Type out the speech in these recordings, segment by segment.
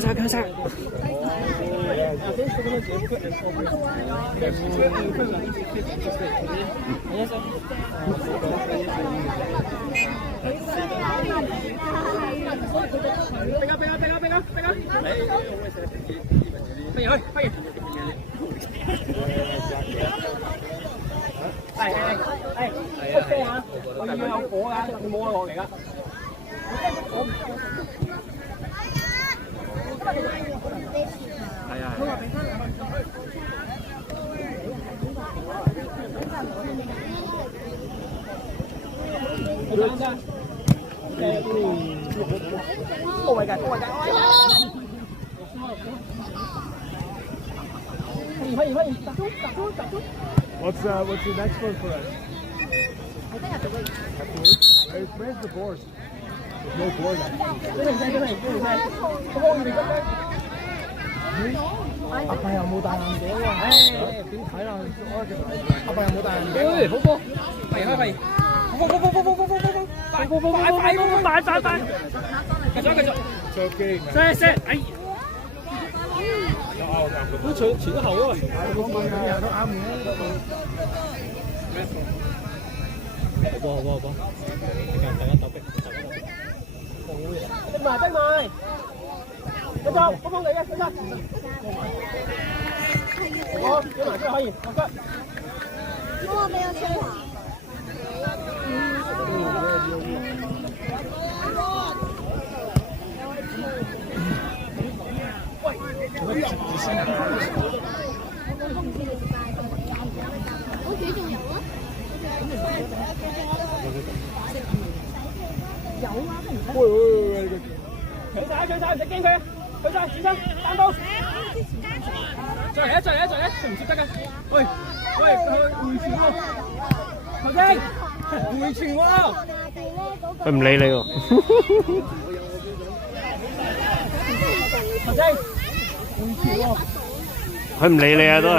交叉。係啊！我要有火㗎，你冇落嚟㗎。係啊！高位嘅，高位嘅。可以，集中。What's the next one for us? I think I have to wait. Have to wait? Where's the board? There's no board. 阿伯又冇戴眼鏡喎，點睇啊？阿伯又冇戴眼鏡。好波，快！快！繼續。著機。哎。都前都後啊！講句嘢都啱嘅。好波！大家鬥逼。逼埋！繼續，幫你嘅，繼續。我俾埋都可以，我得。我俾我吹下。我幾仲有啊？有啊，都唔使。喂！取晒，唔使驚佢，去晒，轉身，單刀。再嚟，唔接得㗎。喂，回傳喎，頭先回傳喎。佢唔理你喎。頭先回傳喎。佢唔理你啊，都係。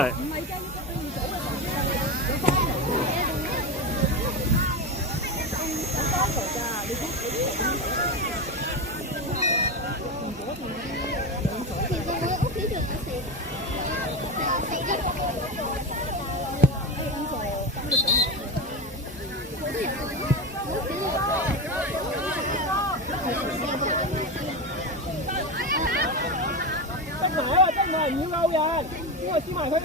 唔要勾人，因為黐埋佢㗎。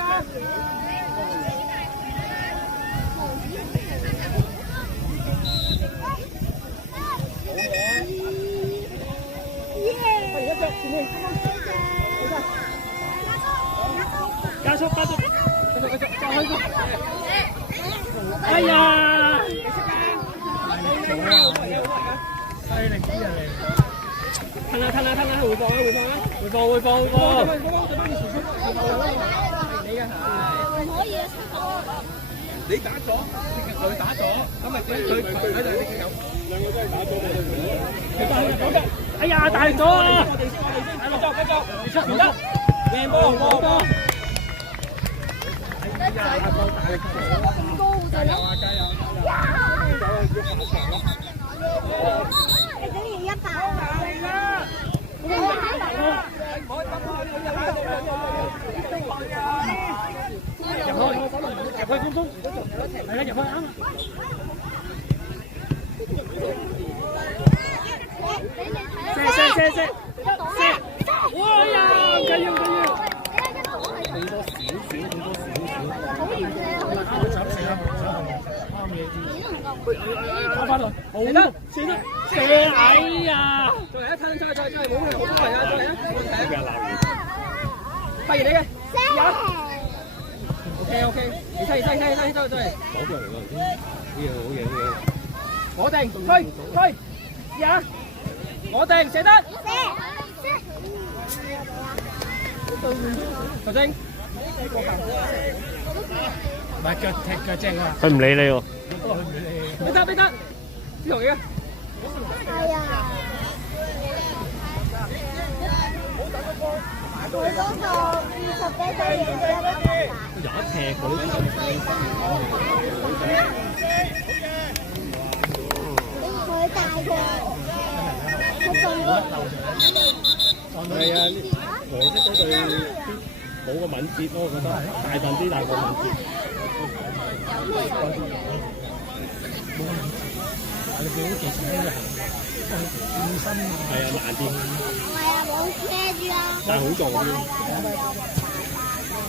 快而家前面，加速，繼續，再開速。哎呀！犀利啲人嚟。褪下，回放。你打咗，佢打咗，咁咪佢喺度你有兩個都係打咗我哋。哎呀，大力咗啊！繼續，唔得，贏波。哎呀，夠大力咗！加油！你等於100。入去，公，係啦，入去啱。射！哇呀！緊要！俾多少？打翻來，好得，射得，哎呀！再嚟一攤，再嚟，冇好多嚟啊！再嚟啊！俾人鬧完，發現你嘅，OK，你睇，再嚟。左邊嚟㗎，好嘢！我定，推，呀！我定，射得，頭先，買腳踢腳正啊！佢唔理你喎。俾得，呢條嘢。係啊。佢嗰個20幾歲嘅有一踢嗰啲。佢大嘅，佢仲係啊，黃色嗰對冇個敏捷咯，我覺得大份啲，大個敏捷。你幾好技術咧？轉身係啊，慢啲。唔係啊，冇車住啊。但係好重要。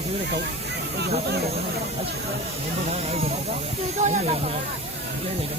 如果你夠，好似阿邊個咁樣喺前面，你冇睇我呢度，最多一個。你咁樣。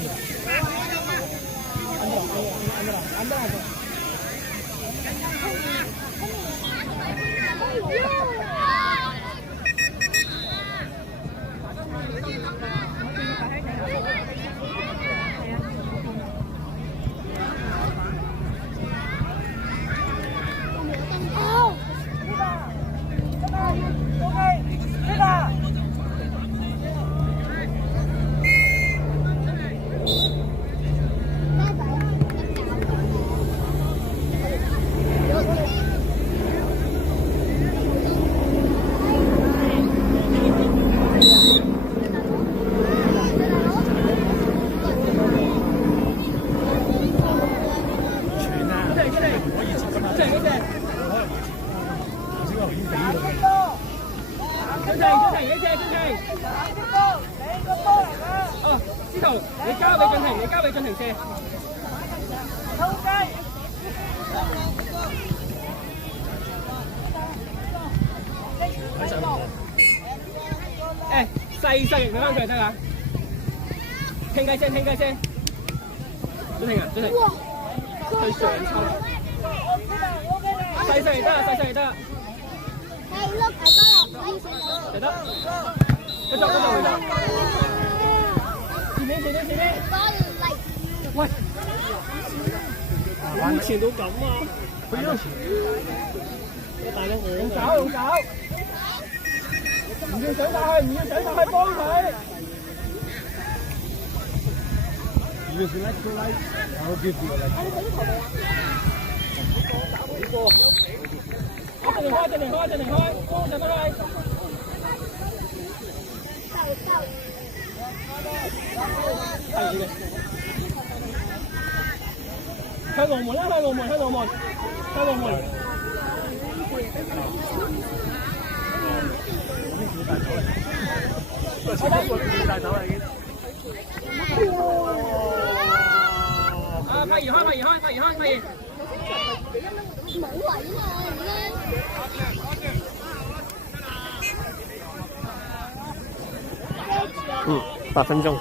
細型佢翻佢得㗎，傾偈聲，傾偈聲，準停啊，準停，對上抽，細嚟得啊，細嚟得啊，係碌係嗰度，嚟得，一作，前面，喂，以前都咁啊，大佬用搞，唔要上晒去，幫佢。If you like to like, I'll give you a like. 陣開，幫陣開。向龍門啦，向龍門。大手啦已經。拍完開。冇位嘛，8分鐘。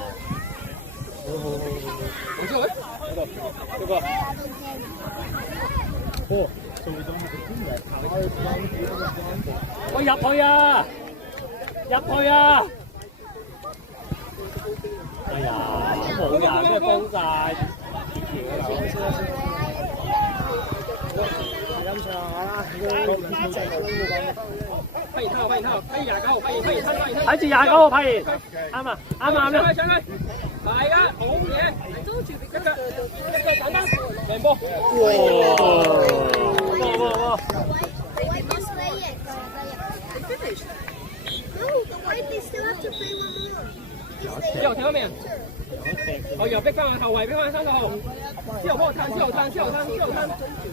喂，入去啊！哎呀，冇人，真係幫晒。飲上下啦，拍完29號，拍完睇住29號拍完，啱啊，上去，係啊，好嘢，一腳簡單，贏波，哇！之後睇到未啊？我又逼翻去後衞，逼翻去3個號，之後幫我撐，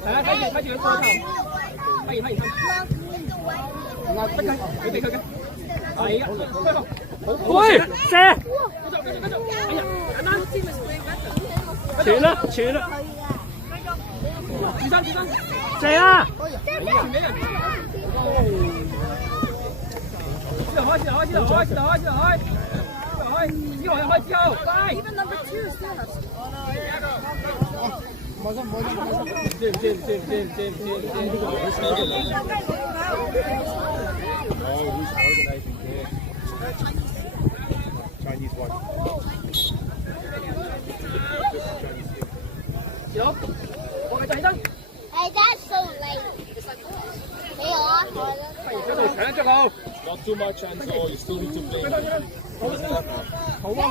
係啦，睇住佢過頭，拍完，逼佢，你俾佢嘅，係啊，喂，射，繼續，哎呀，簡單，傳啦，轉身，射啊！前面人，開，之後又開，之後，快！唔知，有，我嘅仔燈，係得數嚟，俾我啊！搶一隻好。Not too much and so you still need to play. 好啊！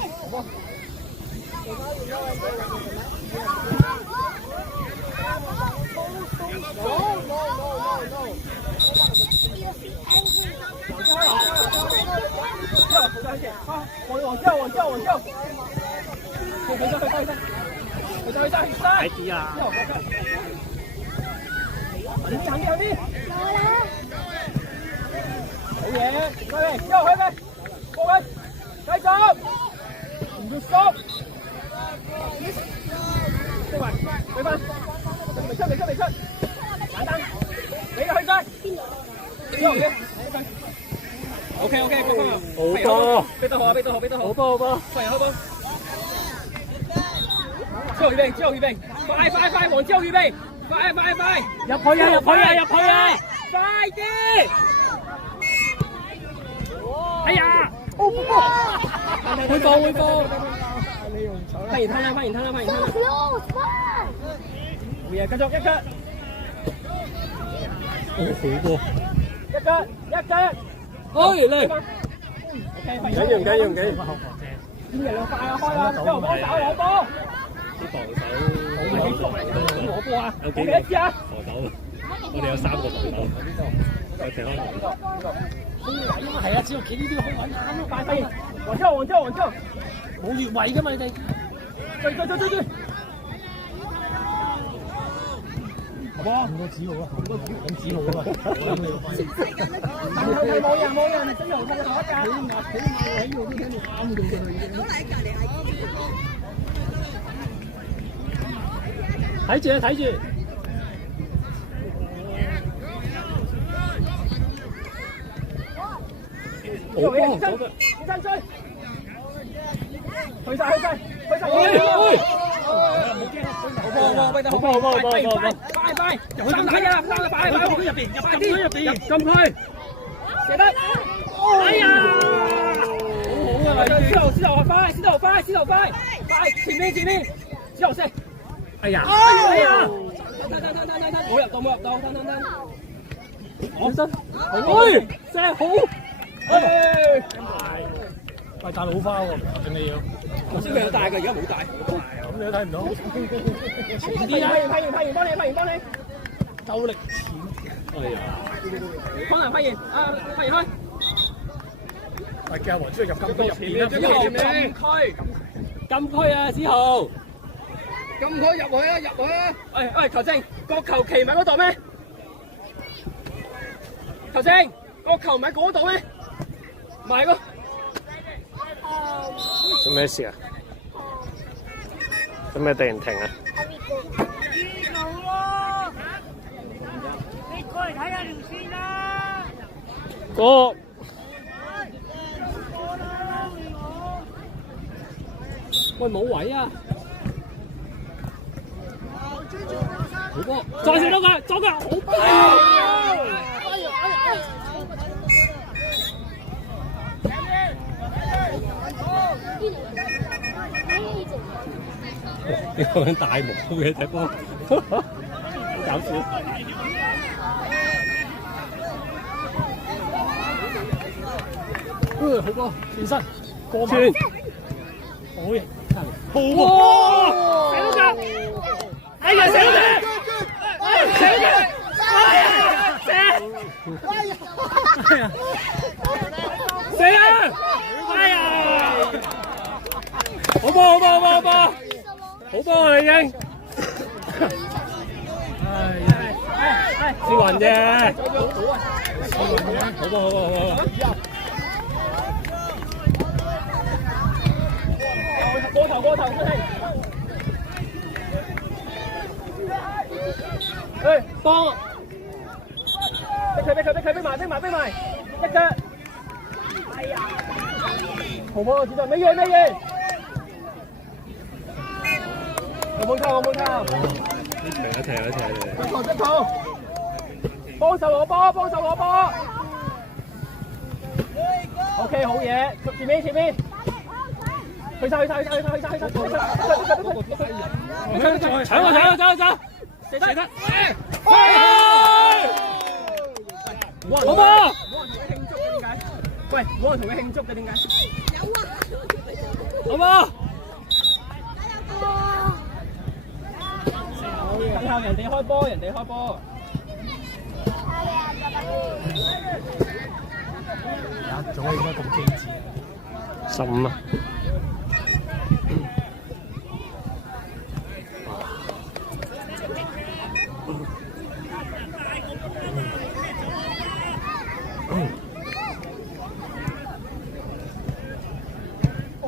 快啲啊！行啲，有啦。好嘢，去嘅，之後去嘅，過去，繼續，唔要縮，出埋，俾翻，未出，簡單，俾佢去晒，之後嘅，OK，過翻啊，好波，俾得好，好波，快開波，之後預備，快，黃之後預備，快，入去啊！快啲！哎呀，會放，翻完攤啦， Close one。好嘢，繼續一腳，好波，一腳，嚟， OK， 唔緊，邊人又快啊，開啦，之後幫手攞波，啲防守攞波啊，有幾 OK 一次啊，防守，我哋有3個防守，有踢開。係啊，只要企呢啲好穩啱咯，快，黃之後，冇越位噶嘛你哋。追，好波，唔多指路啊，咁指路啊嘛。冇人，真係好睇下架。喺度都聽你啱嘅佢已經。睇住，好波，起身追，去晒，好波，快，三打一啦，快，入邊，禁區，射得，哎呀，好啊，司徒快，前面，司徒射，哎呀，冇入到，小心，射好，喂，大佬花喎，整你要。頭先佢有大嘅，而家冇大。咁你都睇唔到。前啲啊！拍完，幫你。夠力前。哎呀，可能拍完開。係叫阿黃出去入禁區入邊啦。禁區啊，子豪。禁區入去啊！喂，球證，個球旗唔喺嗰度咩？球證，個球唔喺嗰度咩？唔係個。做咩事啊？做咩突然停啊？你過嚟睇下條線啦。哥，喂冇位啊！好波，再射多個，左腳好波！呢個大毛嘅隻波，好搞笑。好波，轉身過轉，好嘢，好波！射到腳，哎呀，射到腳，射到腳，哎呀，射啊！哎呀，好波！好波啊已經，試雲啫，好波！過頭，幫逼埋，一腳，哎呀，好波，子俊，咩嘢？我冇抄，一套，幫手攞波，OK， 好嘢，前面，去晒，搶啊！射得，好波！喂，冇人同佢慶祝嘅點解？好波！等下人哋開波，仲可以應該咁機智。 15啊！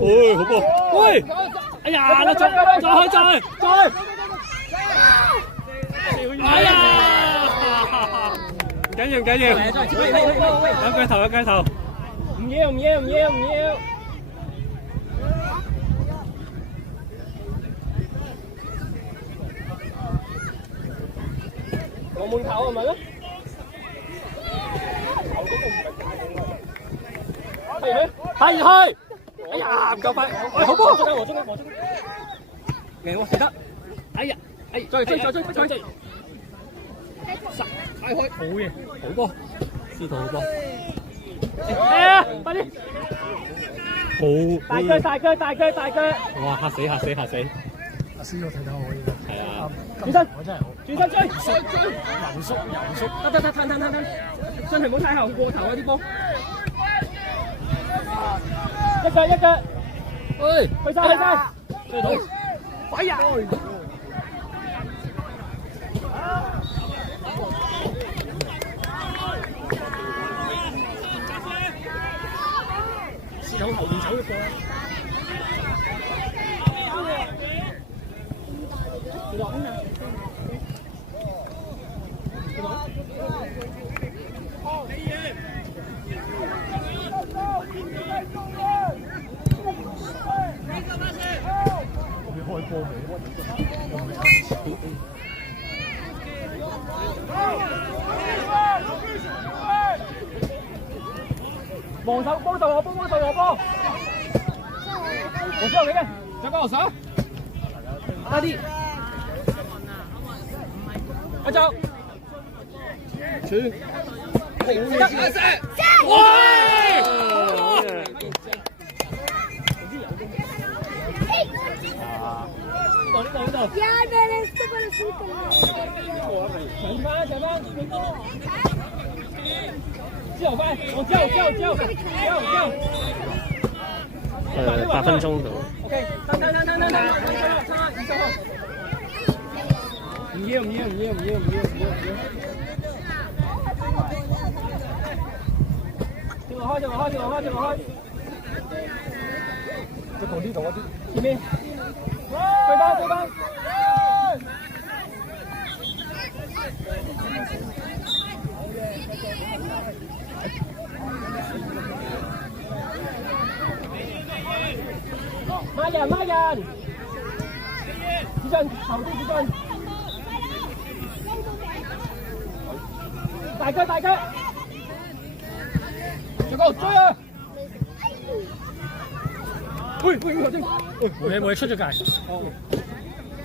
好波，喂！哎呀，再！哎呀！唔緊要，有雞頭。唔要。我門頭係咪咧？快去！哎呀，唔夠快！喂，好波！中間，贏喎，死得！哎呀，再追！太開，好嘢，好波，司徒好波。哎呀，快啲！好大腳！哇，嚇死！阿師我睇得可以啦。係啊，轉身我真係好。轉身追！游縮，得，褪，身體唔好太後過頭啊啲波。一腳，喂，去晒，追到，哎呀！試往後面走一個啦。開波未？望手幫助我波！我知道你嘅，再幫我手，快啲，繼續，傳，喂！呢度。Ya me esto para su上翻，之後快，我之後，8分鐘到。OK，等，唔要，轉落開，即到呢度嗰啲。前面，追翻，孖人，子俊，後啲子俊，大腳，最高追啊！喂，我出咗界，聽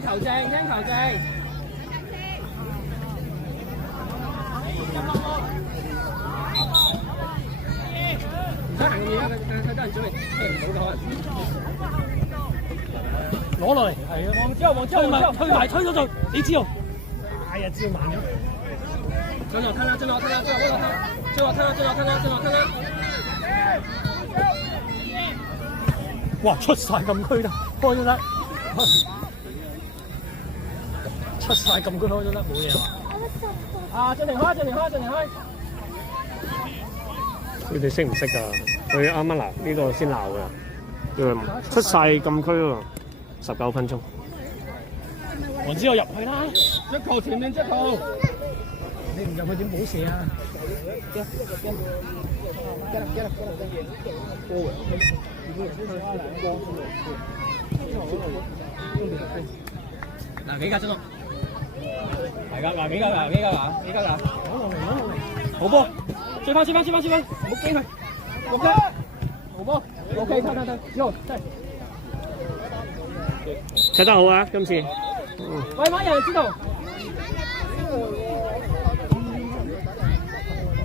球證。唔使行咁遠啊！睇得人準備踢唔到嘅可能。攞落嚟，係啊！望之後，推埋推咗就你知道。哎呀，知道慢咗。進落吞啦！哇！出晒禁區啦，開咗得。出晒禁區開咗得，冇嘢啊！啊！進嚟開！佢哋識唔識㗎？佢啱啱嗱呢個先鬧㗎，佢出晒禁區喎，19分鐘。我知我入去啦，一球前面一球，你唔入去點補射啊？嗱幾格鐘咯？係㗎，幾格？好波，追翻，唔好驚佢，落腳，好波 ，OK， 睇，之後真係。踢得好啊！今次，喂，馬人知道，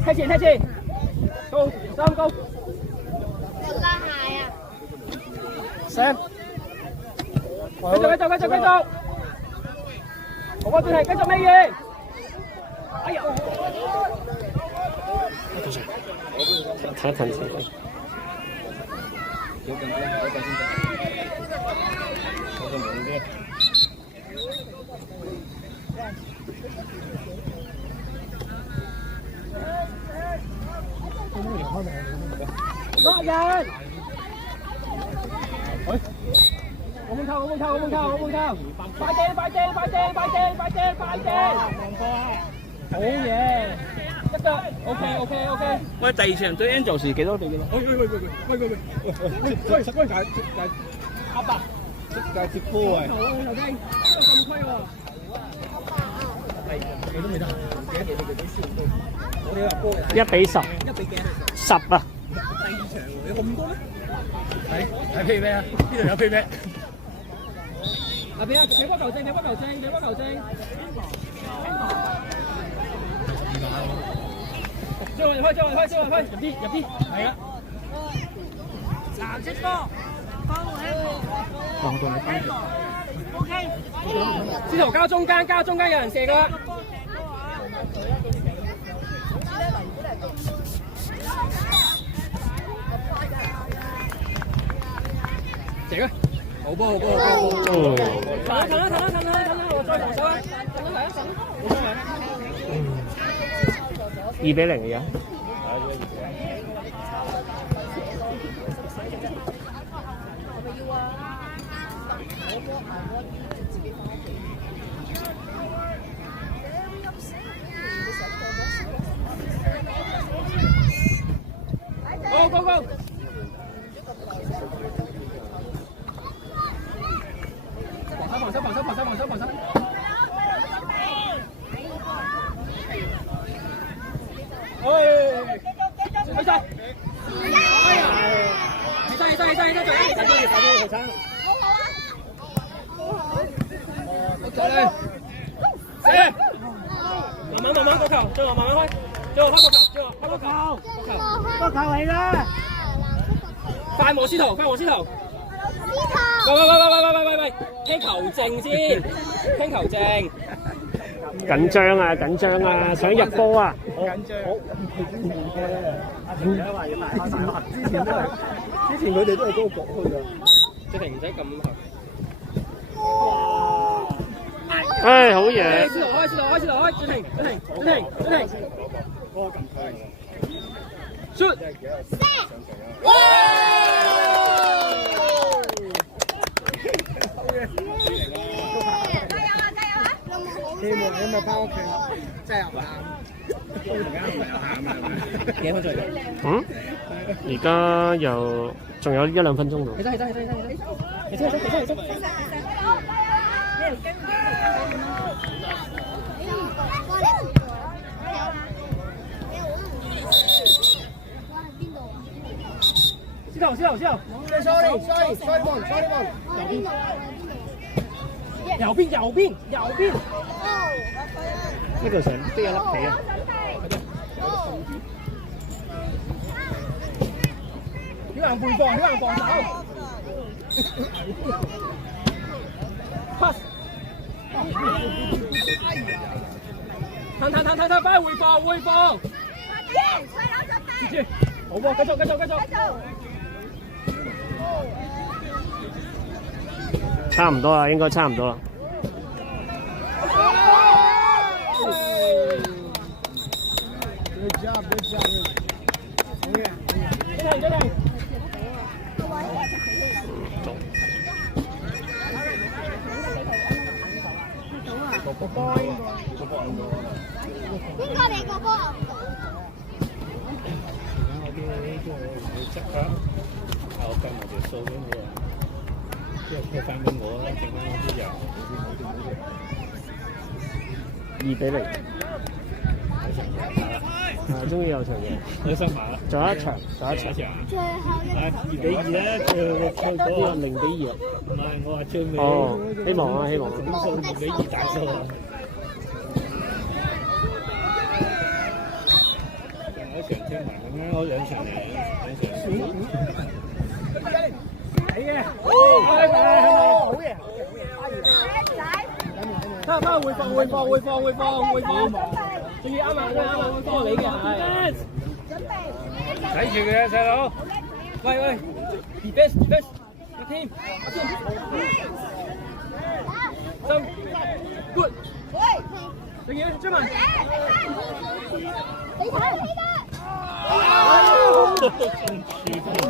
踢前，高3高，拉鞋啊！ Sam，繼續，好波，轉係繼續咩嘢？哎呀！睇一陣先。開落人。喂，我冇扣，快啲！好嘢，一腳 ，OK。喂，第二場對 Angels 幾多隊嘅啦？喂，阿伯，界接波啊！頭先都咁虧喎。你都未得1比10，10啊！第二場有咁多咩？睇屁咩啊？呢度有屁咩？嗱，俾波球證。追我入去，入啲，係啦。藍色波，放到你翻。OK。司徒交中間有人射㗎啦。射啊！好波！近啦！我再防守啦！近啦！2比0而家。Go！防守！去晒！慢慢個球，最後慢慢開，最後開個球，嚟啦！快和司徒！喂！聽球證先，緊張啊！想入波啊！緊張，阿平仔話要大開大合，之前佢哋都係嗰個局去㗎。即係唔使咁合。唉，好嘢！司徒開，暫停。Shoot！希望你咪翻屋企，真係喊。幾分鐘嚟？而家仲有1-2分鐘度。係得。司徒 ，sorry，右邊。呢度成飛一粒皮啊！小人回防守。pass。睇，快回防。接住，好波，繼續。差唔多啦，應該差唔多啦。Good job. 邊個嚟個波？即刻我計埋條數俾我，即係佢翻俾我啦，剩翻我啲油。2比0。終於有場贏，開心下啦！仲有一場。最後2比2咧，佢嗰個0比2。唔係，我話最尾。哦，希望啊！總數2比2大數啊！仲有一場聽埋咁樣，我兩場嚟，睇嘅，好嘢！翻回放，仲要啱啱幫你嘅係。睇住佢啊，細佬！喂 ，defense，個 team，真 good，仲要追埋。你睇，咁舒服。